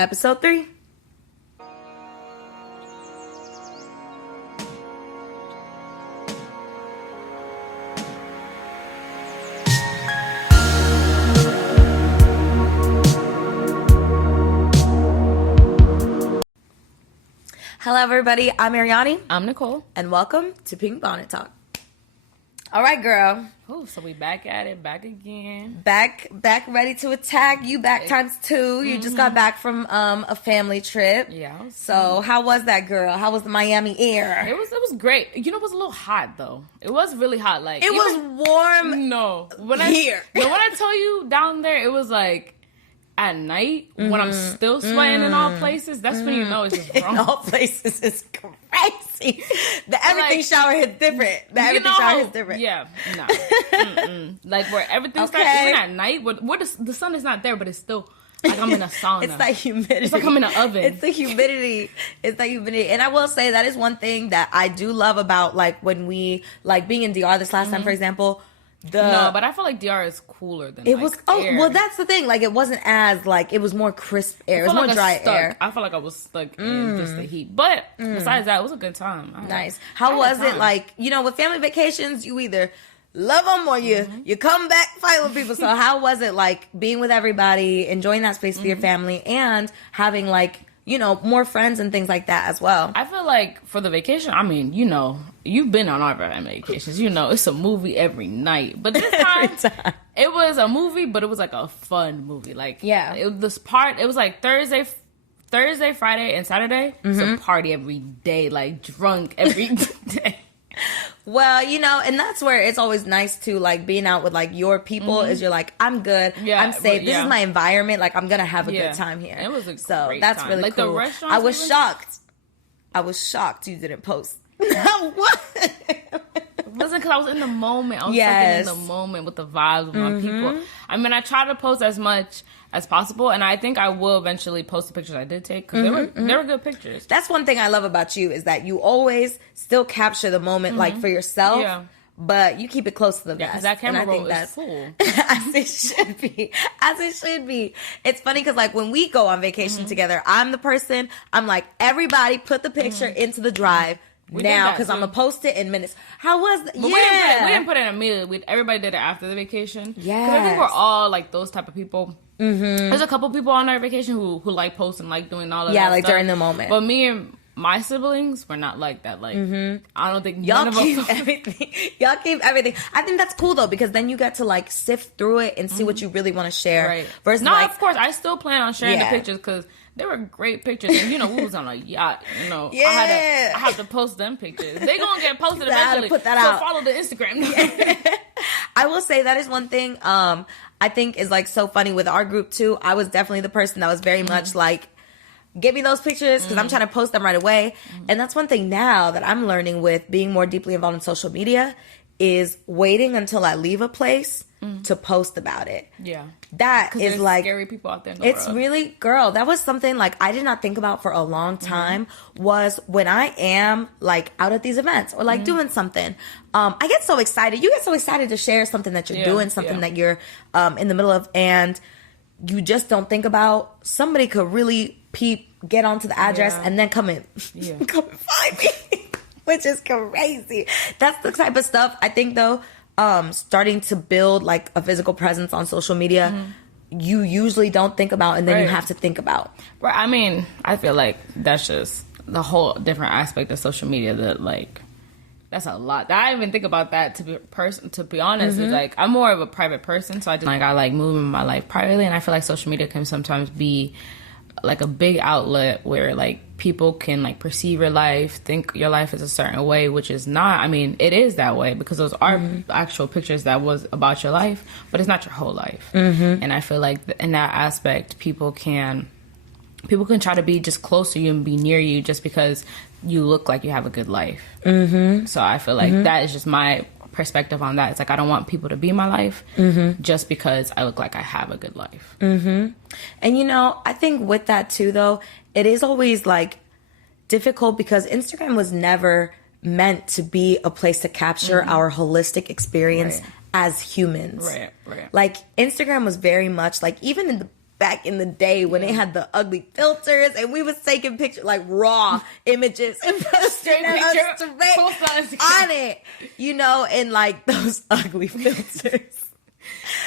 Episode 3. Hello, everybody. I'm Arianny. I'm Nicole. And welcome to Pink Bonnet Talk. All right, girl. Oh, so we back at it, back again. Back ready to attack. You back times 2. You just got back from a family trip. Yeah. So how was that, girl? How was the Miami air? It was great. You know, it was a little hot though. It was really hot. Like it was warm. No, when here. When I tell you down there, it was like at night when I'm still sweating in all places. That's when you know it's just wrong. In all places, it's crazy. The everything shower hits different. The everything shower hits different. Yeah, no. Like where everything starts, even at night, where the sun is not there, but it's still like I'm in a sauna. It's like humidity. It's like I'm in an oven. It's the humidity. It's the humidity. And I will say that is one thing that I do love about like when we like being in DR this last time, for example. No, but I feel like DR is cooler than it was. air. Well, that's the thing. Like, it wasn't as like it was more crisp air. It was more dry air. I felt like I was stuck in just the heat. But besides that, it was a good time. Nice. How was it? Like, you know, with family vacations, you either love them or you come back fight with people. So how was it like being with everybody, enjoying that space for your family, and having like, you know, more friends and things like that as well? I feel like for the vacation, I mean, you know, you've been on our vacations. You know, it's a movie every night. But this time, it was a movie, but it was like a fun movie. Like, yeah, it was like Thursday, Friday, and Saturday. So party every day, like drunk every day. Well, you know, and that's where it's always nice to like being out with like your people is you're like, I'm good, I'm safe, this is my environment, like I'm gonna have a good time here. It was a so great that's time. really like cool. The restaurants, I was shocked you didn't post. What? Listen, because I was in the moment. I was in the moment with the vibes of my people. I mean, I try to post as much as possible, and I think I will eventually post the pictures I did take because they were good pictures. That's one thing I love about you is that you always still capture the moment like for yourself, but you keep it close to the vest. Because that camera roll is full. As it should be. As it should be. It's funny because like when we go on vacation together, I'm the person, I'm like, everybody put the picture into the drive now because I'm going to post it in minutes. How was that? We didn't put it immediately. Everybody did it after the vacation. Yeah. Because I think we're all like those type of people. There's a couple people on our vacation who like posting, like doing all of that like stuff. during the moment. But me and my siblings were not like that. Like, I don't think y'all keep everything. Y'all keep everything. I think that's cool though because then you get to like sift through it and see what you really want to share. Right. Versus of course, I still plan on sharing the pictures because they were great pictures. And you know, we was on a yacht. You know, I have to post them pictures. They gonna get posted eventually. Put that out. So follow the Instagram. I will say that is one thing. I think is like so funny with our group too. I was definitely the person that was very much like, give me those pictures because I'm trying to post them right away. And that's one thing now that I'm learning with being more deeply involved in social media is waiting until I leave a place to post about it. Yeah. That is like scary people out there in the it's world. Really, girl, that was something like I did not think about for a long time was when I am like out at these events or like doing something. I get so excited. You get so excited to share something that you're doing, something that you're in the middle of, and you just don't think about somebody could really get onto the address and then come and find me, which is crazy. That's the type of stuff I think though, starting to build like a physical presence on social media, you usually don't think about and then you have to think about. Right. I mean, I feel like that's just the whole different aspect of social media that like, that's a lot. I didn't even think about that to be honest. It's like I'm more of a private person, so I like moving my life privately, and I feel like social media can sometimes be like a big outlet where like people can like perceive your life, think your life is a certain way, which is not. I mean, it is that way because those are actual pictures that was about your life, but it's not your whole life. And I feel like in that aspect, people can try to be just close to you and be near you just because you look like you have a good life. So I feel like that is just my perspective on that. It's like I don't want people to be in my life just because I look like I have a good life. And you know, I think with that too though, it is always like difficult because Instagram was never meant to be a place to capture our holistic experience as humans. Right. Like Instagram was very much like even in back in the day when they had the ugly filters and we was taking pictures, like raw images and posting us on it, you know, in like those ugly filters.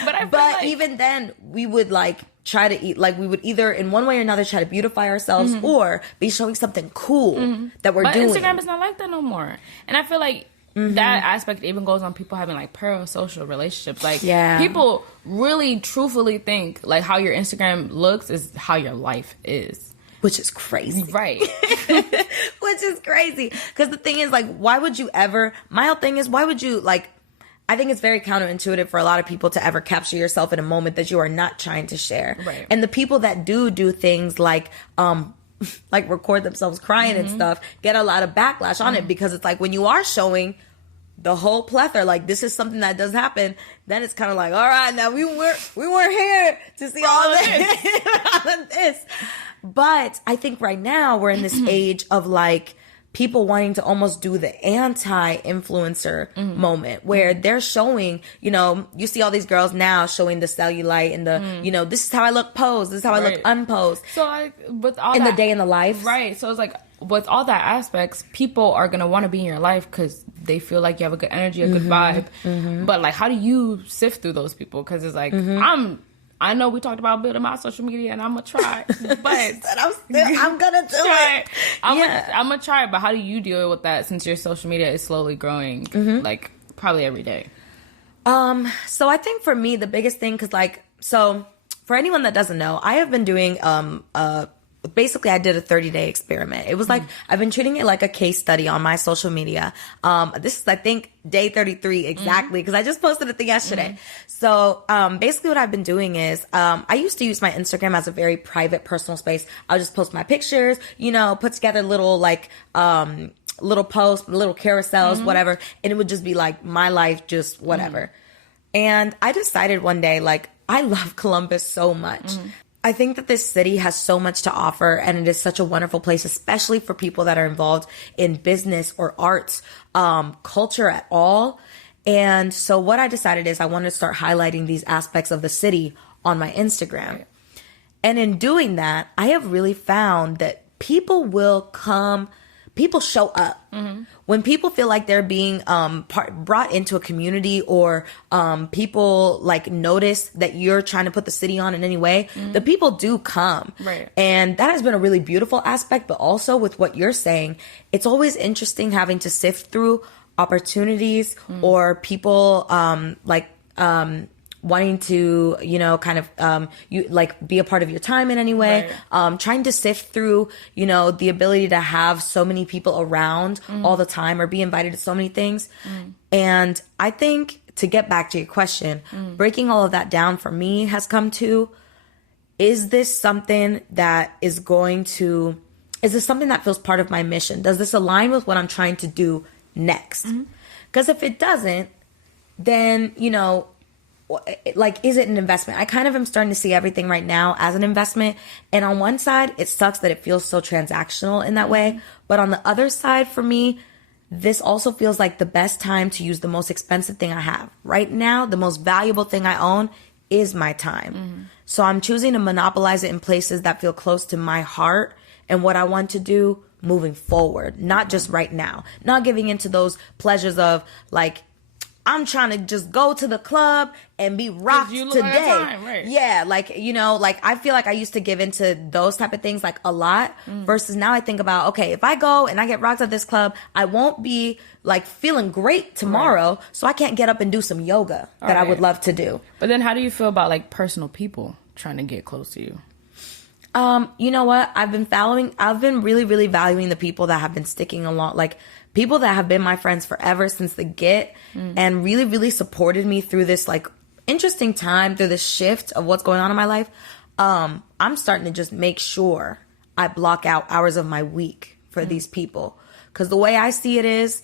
But like, even then we would like try to eat, like we would either in one way or another try to beautify ourselves or be showing something cool that we're doing. Instagram is not like that no more. And I feel like that aspect even goes on people having like parasocial relationships. Like people really truthfully think like how your Instagram looks is how your life is. Which is crazy. Right. Which is crazy. Because the thing is like, why would you ever, my whole thing is why would you like, I think it's very counterintuitive for a lot of people to ever capture yourself in a moment that you are not trying to share. Right. And the people that do things like record themselves crying and stuff get a lot of backlash on it, because it's like when you are showing the whole plethora, like this is something that does happen, then it's kind of like, all right, now we weren't here to see all of this. But I think right now we're in this age of like people wanting to almost do the anti-influencer moment where they're showing, you know, you see all these girls now showing the cellulite and the, you know, this is how I look posed, this is how I look unposed. So like with all in the day in the life. Right. So it's like with all that aspects, people are going to want to be in your life because they feel like you have a good energy, a good vibe. But like, how do you sift through those people? Because it's like, I know we talked about building my social media, and I'm gonna try, but I'm gonna do it. I'm gonna try, but how do you deal with that since your social media is slowly growing, like probably every day? So I think for me the biggest thing, because like, so for anyone that doesn't know, I have been doing basically I did a 30-day experiment. It was like, I've been treating it like a case study on my social media. This is, I think, day 33 exactly, because I just posted a thing yesterday. So basically what I've been doing is, I used to use my Instagram as a very private personal space. I'll just post my pictures, you know, put together little like, little posts, little carousels, whatever. And it would just be like my life, just whatever. And I decided one day, like, I love Columbus so much. I think that this city has so much to offer, and it is such a wonderful place, especially for people that are involved in business or arts, culture at all. And so what I decided is I wanted to start highlighting these aspects of the city on my Instagram. Right. And in doing that, I have really found that people show up. When people feel like they're being brought into a community, or people like notice that you're trying to put the city on in any way, the people do come. Right. And that has been a really beautiful aspect. But also with what you're saying, it's always interesting having to sift through opportunities or people wanting to, you know, kind of, you like be a part of your time in any way, trying to sift through, you know, the ability to have so many people around all the time or be invited to so many things. And I think, to get back to your question, breaking all of that down for me has come to, is this something that feels part of my mission? Does this align with what I'm trying to do next? Because if it doesn't, then, you know, like, is it an investment? I kind of am starting to see everything right now as an investment. And on one side, it sucks that it feels so transactional in that way. But on the other side, for me, this also feels like the best time to use the most expensive thing I have. Right now, the most valuable thing I own is my time. So I'm choosing to monopolize it in places that feel close to my heart and what I want to do moving forward. Not just right now. Not giving into those pleasures of like, I'm trying to just go to the club and be rocked today. Right. Yeah, like, you know, like I feel like I used to give into those type of things like a lot versus now I think about, okay, if I go and I get rocked at this club, I won't be like feeling great tomorrow, so I can't get up and do some yoga that I would love to do. But then how do you feel about like personal people trying to get close to you? You know what? I've been really, really valuing the people that have been sticking along, like people that have been my friends forever since the get and really, really supported me through this like interesting time, through this shift of what's going on in my life. I'm starting to just make sure I block out hours of my week for these people. Because the way I see it is,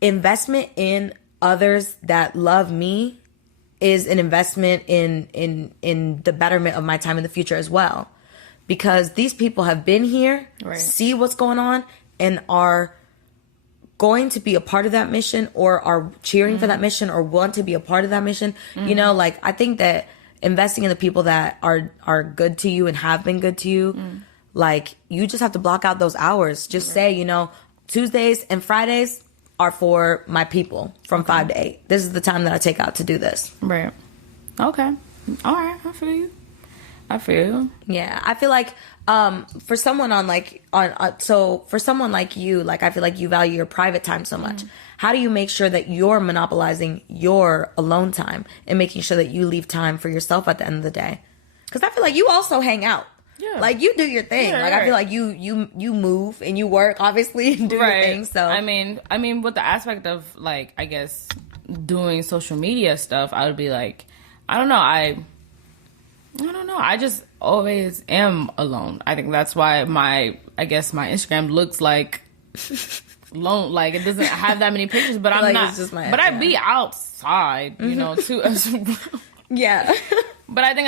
investment in others that love me is an investment in the betterment of my time in the future as well. Because these people have been here, see what's going on, and are going to be a part of that mission, or are cheering for that mission, or want to be a part of that mission. You know, like, I think that investing in the people that are good to you and have been good to you, like, you just have to block out those hours. Just say, you know, Tuesdays and Fridays are for my people from 5 to 8. This is the time that I take out to do this. Right. Okay. All right. I feel you. Yeah. I feel like for someone for someone like you, like, I feel like you value your private time so much. How do you make sure that you're monopolizing your alone time and making sure that you leave time for yourself at the end of the day? Because I feel like you also hang out. Yeah. Like, you do your thing. Yeah, like, I feel like you move and you work, obviously, and do your thing. So I mean, with the aspect of, like, I guess doing social media stuff, I would be like, I don't know. I just always am alone. I think that's why my Instagram looks like lone. Like, it doesn't have that many pictures, but I'm like, not. I be outside, you know, too. Yeah. But I think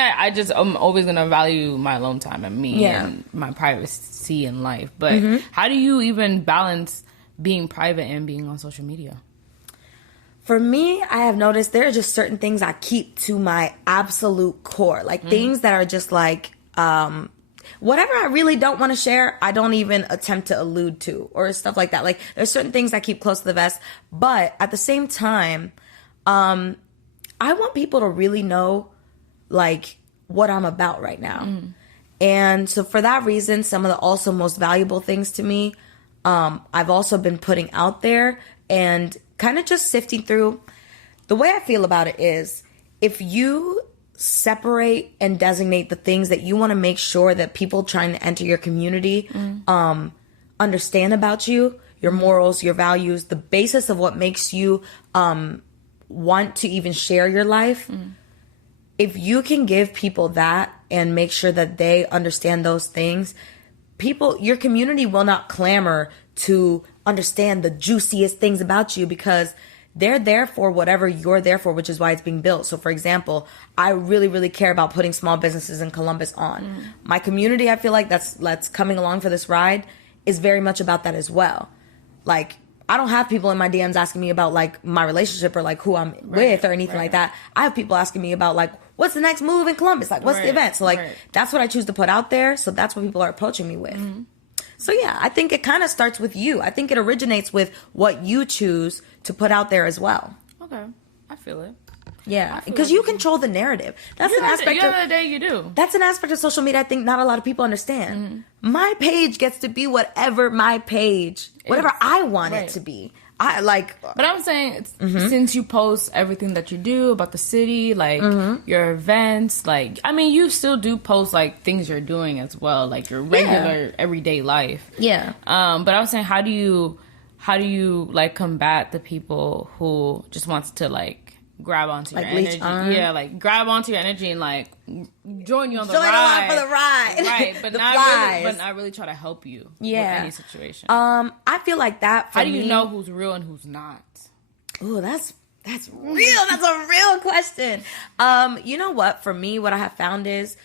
I'm always going to value my alone time and me and my privacy in life. But how do you even balance being private and being on social media? For me, I have noticed there are just certain things I keep to my absolute core. Like, things that are just like, whatever I really don't want to share, I don't even attempt to allude to or stuff like that. Like, there's certain things I keep close to the vest. But at the same time, I want people to really know, like, what I'm about right now. And so for that reason, some of the also most valuable things to me, I've also been putting out there and kind of just sifting through. The way I feel about it is, if you separate and designate the things that you want to make sure that people trying to enter your community understand about you, your morals, your values, the basis of what makes you want to even share your life, if you can give people that and make sure that they understand those things, your community will not clamor to understand the juiciest things about you, because they're there for whatever you're there for, which is why it's being built. So, for example, I really, really care about putting small businesses in Columbus on. My community, I feel like that's coming along for this ride, is very much about that as well. Like, I don't have people in my DMs asking me about, like, my relationship or, like, who I'm with or anything like that. I have people asking me about, like, what's the next move in Columbus? Like, what's the event? So, like, that's what I choose to put out there. So that's what people are approaching me with. So, yeah, I think it kind of starts with you. I think it originates with what you choose to put out there as well. Okay. I feel it. Yeah, because you control the narrative. That's an aspect of the day you do. That's an aspect of social media I think not a lot of people understand. My page gets to be whatever I want it to be. But I'm saying, since you post everything that you do about the city, like your events, like, I mean, you still do post, like, things you're doing as well, like your regular everyday life. Yeah. But I was saying, how do you like combat the people who just wants to, like, grab onto your energy? Yeah, like, grab onto your energy and, like, join you on the ride. Join along for the ride. Right, but not really try to help you with any situation. I feel like that for How do you know who's real and who's not? Ooh, that's real. That's a real question. You know what? For me, what I have found is,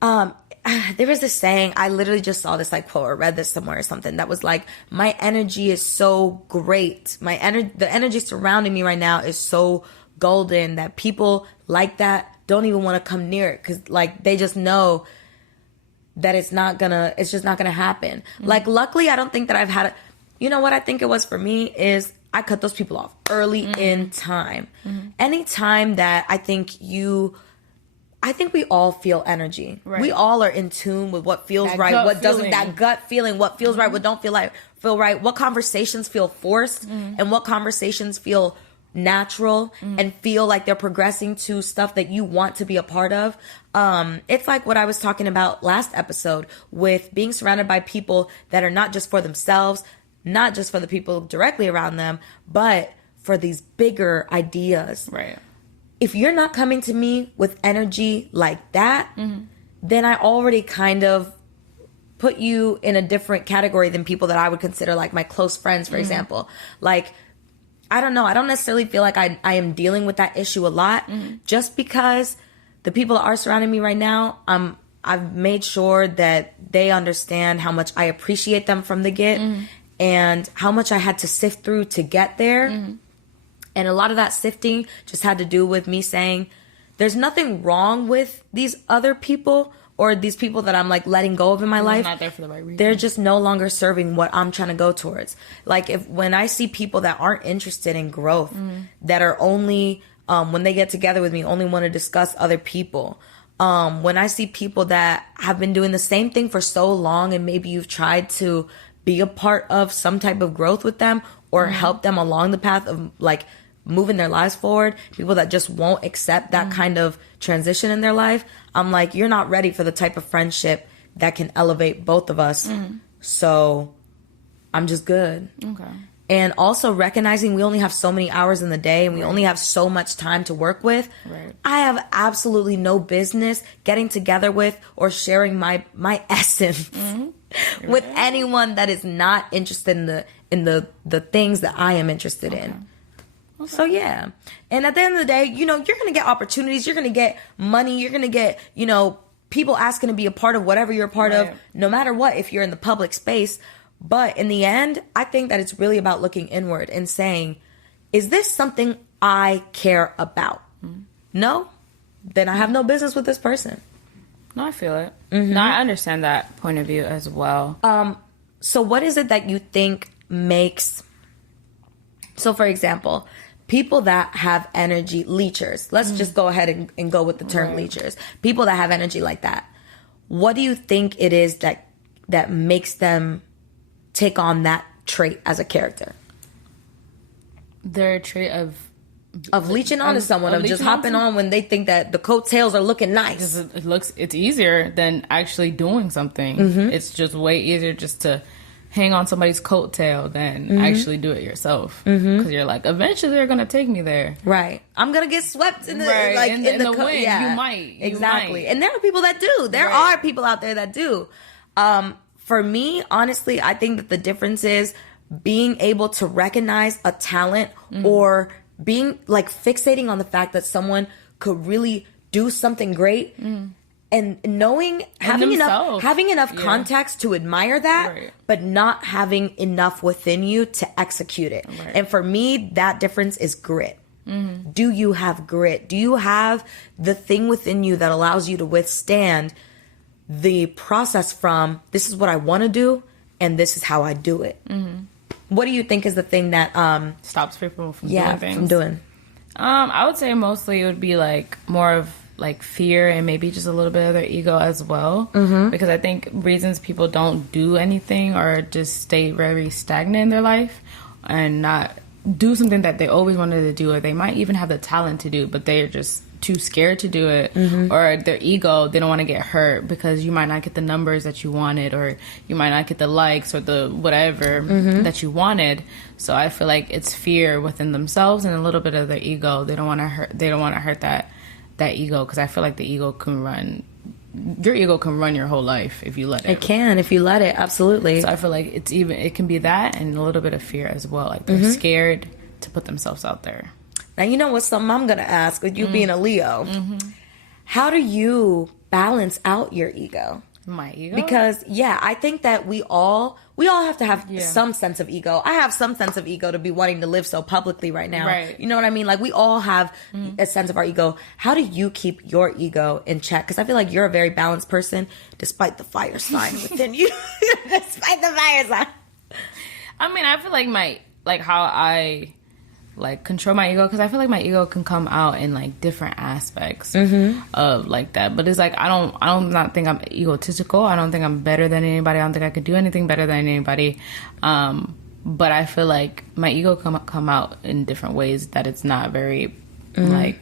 there was this saying, I literally just saw this, like, quote or read this somewhere or something, that was like, my energy is so great. The energy surrounding me right now is so golden that people like that don't even want to come near it, because, like, they just know that it's just not gonna happen. Like, luckily, I don't think that I've had you know what I think it was for me is I cut those people off early in time. Any time that I think we all feel energy. Right. We all are in tune with what feels right, what doesn't. That gut feeling, what feels right, what don't feel right. What conversations feel forced, and what conversations feel natural and feel like they're progressing to stuff that you want to be a part of. It's like what I was talking about last episode with being surrounded by people that are not just for themselves, not just for the people directly around them, but for these bigger ideas. Right. If you're not coming to me with energy like that, then I already kind of put you in a different category than people that I would consider like my close friends, for example. Like, I don't know. I don't necessarily feel like I am dealing with that issue a lot just because the people that are surrounding me right now, I've made sure that they understand how much I appreciate them from the get and how much I had to sift through to get there. And a lot of that sifting just had to do with me saying, there's nothing wrong with these other people or these people that I'm like letting go of in my life. Not there for the right reason. They're just no longer serving what I'm trying to go towards. Like when I see people that aren't interested in growth, that are only, when they get together with me, only want to discuss other people. When I see people that have been doing the same thing for so long and maybe you've tried to be a part of some type of growth with them or help them along the path of like moving their lives forward, people that just won't accept that kind of transition in their life, I'm like, you're not ready for the type of friendship that can elevate both of us. So I'm just good. Okay. And also recognizing we only have so many hours in the day and we only have so much time to work with. Right. I have absolutely no business getting together with or sharing my essence with anyone that is not interested in the things that I am interested in. Okay. So yeah. And at the end of the day, you know, you're going to get opportunities, you're going to get money, you're going to get, you know, people asking to be a part of whatever you're a part of, no matter what, if you're in the public space. But in the end, I think that it's really about looking inward and saying, is this something I care about? No? Then I have no business with this person. No, I feel it. No, I understand that point of view as well. So what is it that you think makes... So for example, people that have energy, leechers. Let's just go ahead and go with the term leechers. People that have energy like that. What do you think it is that makes them take on that trait as a character? Their trait of leeching on to someone, of just hopping on when they think that the coattails are looking nice. It's easier than actually doing something. It's just way easier just to hang on somebody's coattail than actually do it yourself. Because you're like, eventually they're gonna take me there. Right. I'm gonna get swept in the in the wind. Yeah. You might. Exactly. And there are people that do. There are people out there that do. For me, honestly, I think that the difference is being able to recognize a talent or being like fixating on the fact that someone could really do something great and knowing, having enough context to admire that, but not having enough within you to execute it. Right. And for me, that difference is grit. Do you have grit? Do you have the thing within you that allows you to withstand the process from this is what I want to do and this is how I do it? What do you think is the thing that stops people from doing things? From doing? I would say mostly it would be like more of like fear and maybe just a little bit of their ego as well. Because I think reasons people don't do anything or just stay very stagnant in their life and not do something that they always wanted to do, or they might even have the talent to do, but they're just too scared to do it, or their ego, they don't want to get hurt because you might not get the numbers that you wanted, or you might not get the likes or the whatever that you wanted. So I feel like it's fear within themselves and a little bit of their ego. They don't want to hurt that ego, because I feel like the ego can run your whole life if you let it. It can, if you let it, absolutely. So I feel like it can be that and a little bit of fear as well. Like they're scared to put themselves out there. Now, you know what's something I'm going to ask, with you being a Leo. How do you balance out your ego? My ego? Because, I think that we all have to have some sense of ego. I have some sense of ego to be wanting to live so publicly right now. Right. You know what I mean? Like, we all have a sense of our ego. How do you keep your ego in check? Because I feel like you're a very balanced person, despite the fire sign within you. Despite the fire sign. I mean, I feel like how I control my ego, because I feel like my ego can come out in like different aspects of like that. But it's like I don't not think I'm egotistical. I don't think I'm better than anybody. I don't think I could do anything better than anybody. But I feel like my ego come out in different ways that it's not very like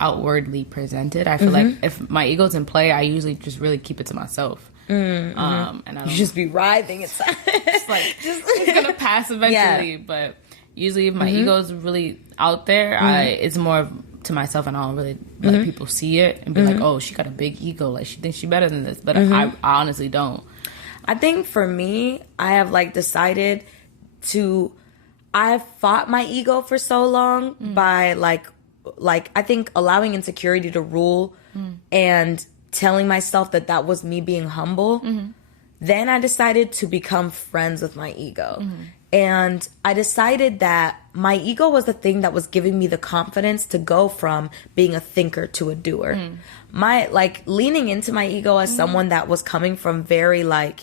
outwardly presented. I feel like if my ego's in play, I usually just really keep it to myself. And I don't, you just be writhing inside. It's gonna pass eventually, but. Usually if my ego is really out there, it's more to myself, and I don't really let people see it and be like, oh, she got a big ego, like she thinks she's better than this. But I honestly don't. I think for me, I have decided to... I've fought my ego for so long by like I think allowing insecurity to rule and telling myself that was me being humble. Then I decided to become friends with my ego. And I decided that my ego was the thing that was giving me the confidence to go from being a thinker to a doer. My, like, leaning into my ego as someone that was coming from very, like,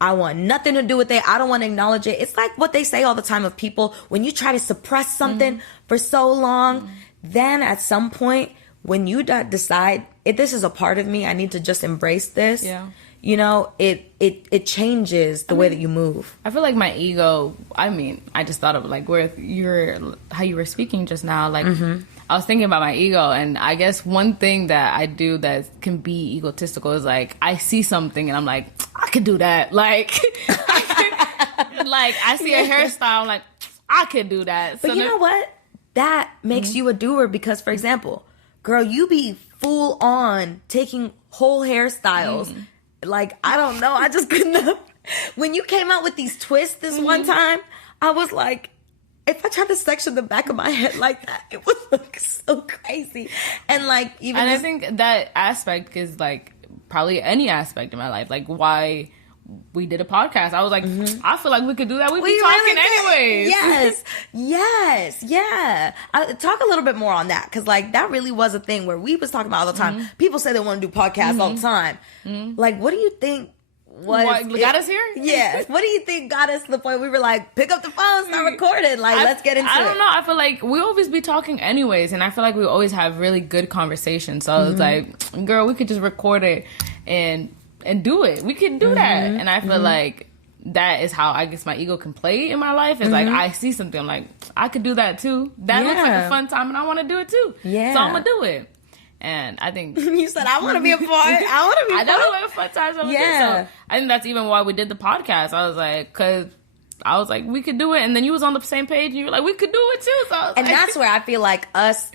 I want nothing to do with it. I don't want to acknowledge it. It's like what they say all the time of people, when you try to suppress something for so long, then at some point, when you decide, if this is a part of me, I need to just embrace this. Yeah. You know, it changes the way that you move. I feel like my ego, I mean, I just thought of like how you were speaking just now. Like, I was thinking about my ego, and I guess one thing that I do that can be egotistical is like, I see something and I'm like, I could do that. Like, like I see a hairstyle, I'm like, I could do that. But so you know what? That makes you a doer because, for example, girl, you be full on taking whole hairstyles. Like, I don't know. I just couldn't. When you came out with these twists this one time, I was like, if I tried to section the back of my head like that, it would look so crazy. And like, even. And I think that aspect is like probably any aspect in my life. Like, why we did a podcast. I was like, I feel like we could do that. We'd be talking anyways. Yes. Yeah. Talk a little bit more on that. Because, like, that really was a thing where we was talking about all the time. People say they want to do podcasts all the time. Like, what do you think what got us here? Yeah. What do you think got us to the point we were like, pick up the phone, start recording. Like, let's get into it. I don't know. I feel like we always be talking anyways. And I feel like we always have really good conversations. So it's like, girl, we could just record it and do it. We can do that. And I feel like that is how I guess my ego can play in my life. It's like, I see something, I'm like, I could do that too. That looks like a fun time and I want to do it too. Yeah. So I'm going to do it. And I think... You said, I want to be a part. I want to be a part. I know what fun times I'm So I think that's even why we did the podcast. I was like, because I was like, we could do it. And then you was on the same page and you were like, we could do it too. So I was and that's where I feel like us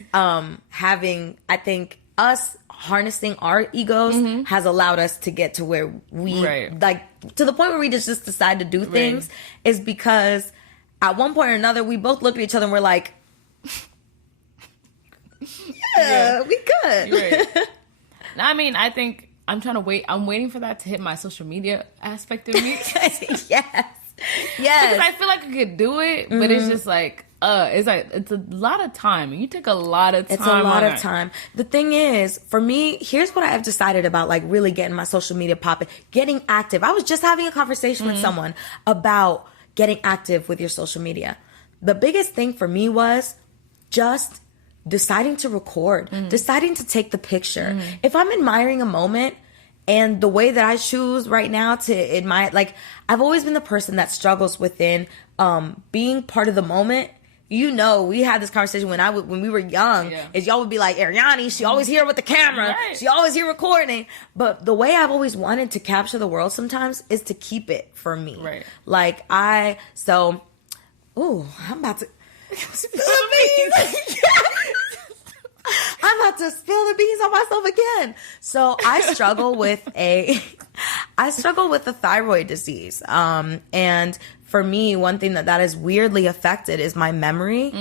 harnessing our egos has allowed us to get to where we like to the point where we just decide to do things is because at one point or another we both looked at each other and we're like, we could. I mean, I think I'm waiting for that to hit my social media aspect of me. Yes because I feel like I could do it, but it's just like it's a lot of time. You take a lot of time. It's a lot of time. The thing is, for me, here's what I have decided about like really getting my social media popping, getting active. I was just having a conversation with someone about getting active with your social media. The biggest thing for me was just deciding to record, deciding to take the picture. If I'm admiring a moment, and the way that I choose right now to admire, like, I've always been the person that struggles within being part of the moment. You know, we had this conversation when we were young. Is y'all would be like, Arianny, she always here with the camera. She always here recording. But the way I've always wanted to capture the world sometimes is to keep it for me. Like, I'm about to spill the beans. I'm about to spill the beans on myself again. So I struggle with a thyroid disease. And for me, one thing that is weirdly affected is my memory.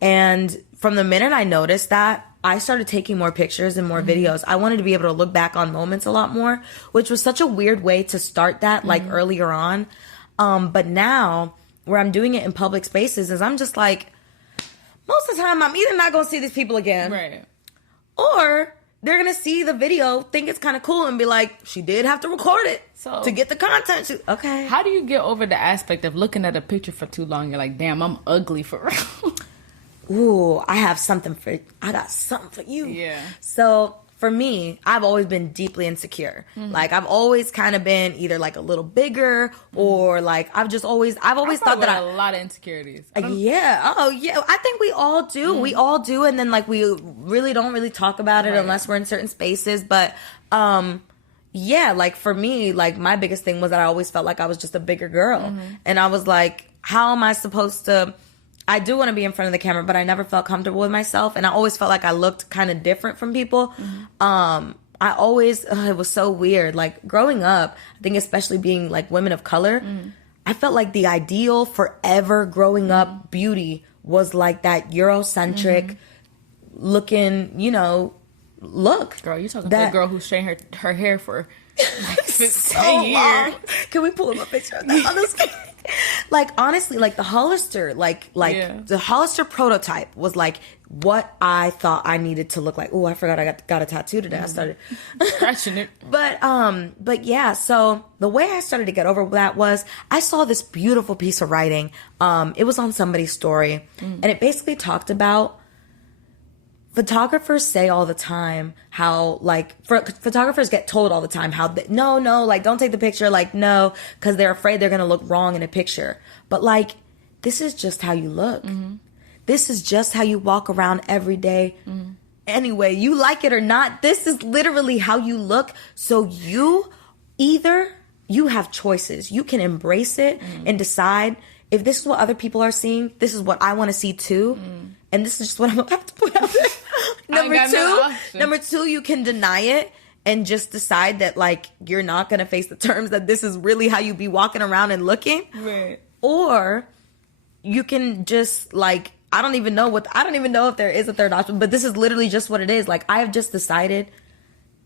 And from the minute I noticed that, I started taking more pictures and more videos. I wanted to be able to look back on moments a lot more, which was such a weird way to start that, like earlier on. But now, where I'm doing it in public spaces, is I'm just like, most of the time, I'm either not going to see these people again, or they're going to see the video, think it's kind of cool, and be like, she did have to record it to get the content. Okay. How do you get over the aspect of looking at a picture for too long? You're like, damn, I'm ugly for real. Ooh, I got something for you. Yeah. So for me, I've always been deeply insecure. Like, I've always kind of been either like a little bigger or like I've always thought that a lot of insecurities. Yeah. Oh, yeah. I think we all do. We all do. And then like we really don't talk about it unless we're in certain spaces. But yeah, like for me, like my biggest thing was that I always felt like I was just a bigger girl. And I was like, how am I supposed to... I do want to be in front of the camera, but I never felt comfortable with myself. And I always felt like I looked kind of different from people. I always, it was so weird. Like growing up, I think especially being like women of color, I felt like the ideal forever growing up beauty was like that Eurocentric looking, look. Girl, you talking to a girl who's straightened her hair for like 10 so years. Long. Can we pull up a picture of that on the screen? Like, honestly, like the Hollister, the Hollister prototype was like what I thought I needed to look like. Oh, I forgot I got a tattoo today. I started scratching it. But yeah, so the way I started to get over that was I saw this beautiful piece of writing. It was on somebody's story, and it basically talked about photographers say all the time how, like, photographers get told all the time how, no, like, don't take the picture, like, no, because they're afraid they're going to look wrong in a picture. But, like, this is just how you look. Mm-hmm. This is just how you walk around every day. Mm-hmm. Anyway, you like it or not, this is literally how you look. So you have choices. You can embrace it and decide if this is what other people are seeing, this is what I want to see too. And this is just what I'm about to put out there. Number two, you can deny it and just decide that, like, you're not going to face the terms that this is really how you be walking around and looking. Right. Or you can just, like, I don't even know if there is a third option, but this is literally just what it is. Like, I have just decided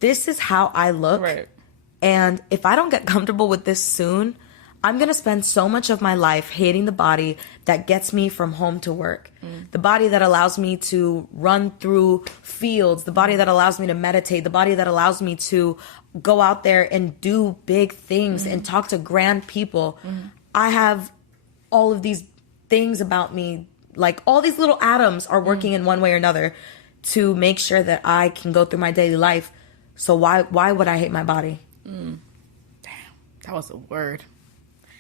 this is how I look. Right. And if I don't get comfortable with this soon, I'm going to spend so much of my life hating the body that gets me from home to work. The body that allows me to run through fields, the body that allows me to meditate, the body that allows me to go out there and do big things and talk to grand people. I have all of these things about me, like all these little atoms are working in one way or another to make sure that I can go through my daily life. So why would I hate my body? Damn, that was a word.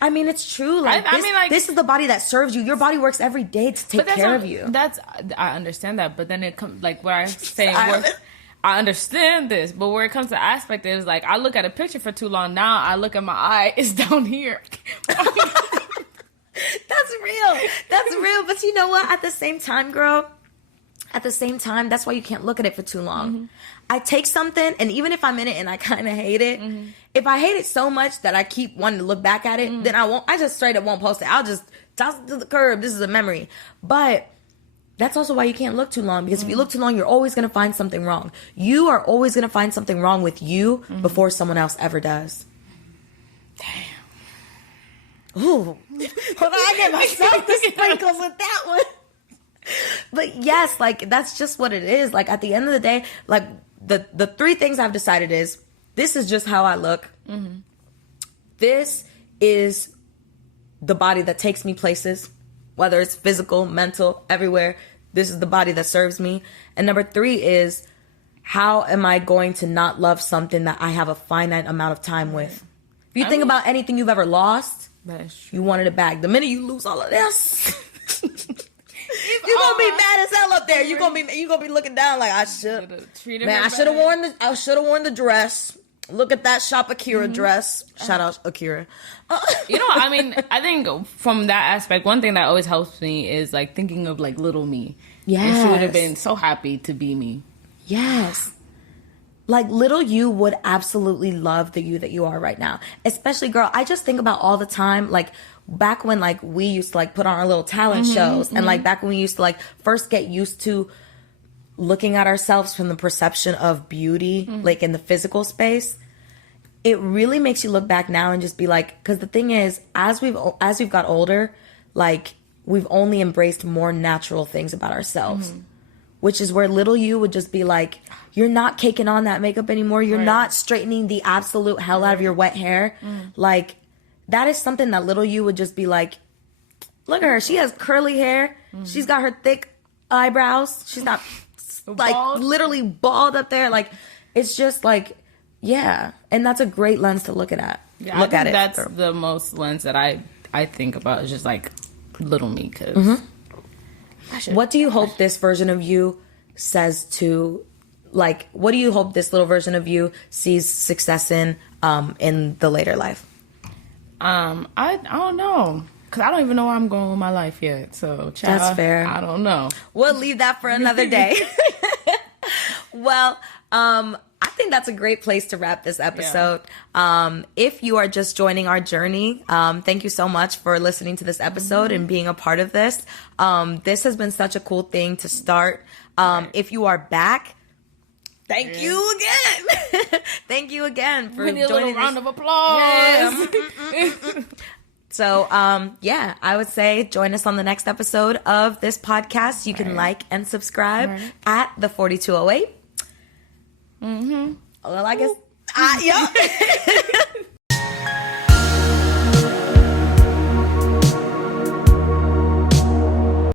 I mean, it's true. Like, this is the body that serves you. Your body works every day to take care of you. I understand that, but then it comes, like, what I say, I understand this, but where it comes to aspect is, like, I look at a picture for too long. Now I look at my eye, it's down here. That's real. But you know what? At the same time, girl, that's why you can't look at it for too long. I take something, and even if I'm in it and I kind of hate it, if I hate it so much that I keep wanting to look back at it, then I just straight up won't post it. I'll just toss it to the curb. This is a memory. But that's also why you can't look too long, because if you look too long, you're always going to find something wrong. You are always going to find something wrong with you before someone else ever does. Damn. Ooh. Hold on, I get myself the sprinkles with that one. But yes, like, that's just what it is. Like, at the end of the day, like, the three things I've decided is, this is just how I look. This is the body that takes me places, whether it's physical, mental, everywhere. This is the body that serves me. And number 3 is, how am I going to not love something that I have a finite amount of time with? If you think about anything you've ever lost, you wanted it back. The minute you lose all of this, you're gonna be mad as hell up there. You're gonna be looking down like, I should have worn the dress. Look at that Shop Akira dress. Shout out Akira. You know, I mean, I think from that aspect, one thing that always helps me is, like, thinking of, like, little me. Yes. And she would have been so happy to be me. Yes. Like, little you would absolutely love the you that you are right now. Especially, girl, I just think about all the time, like, back when, like, we used to, like, put on our little talent shows. And, like, back when we used to, like, first get used to looking at ourselves from the perception of beauty, like, in the physical space. It really makes you look back now and just be like, because the thing is, as we've got older, like, we've only embraced more natural things about ourselves. Which is where little you would just be like, you're not caking on that makeup anymore. You're not straightening the absolute hell out of your wet hair. Like, that is something that little you would just be like, look at her. She has curly hair. She's got her thick eyebrows. She's not, like, bald. Literally bald up there. Like, it's just like, yeah. And that's a great lens to look at. Yeah, look at it. That's the most lens that I think about, is just, like, little me. Because what do you hope this version of you says to, like, what do you hope this little version of you sees success in the later life? I don't know, because I don't even know where I'm going with my life yet. So, child, that's fair. I don't know. We'll leave that for another day. Well, I think that's a great place to wrap this episode. Yeah. If you are just joining our journey, thank you so much for listening to this episode and being a part of this. This has been such a cool thing to start. If you are back, thank you again. Thank you again for joining. A little round of applause. Yeah. So, yeah, I would say join us on the next episode of this podcast. You can like and subscribe at the 4208. Well, I guess,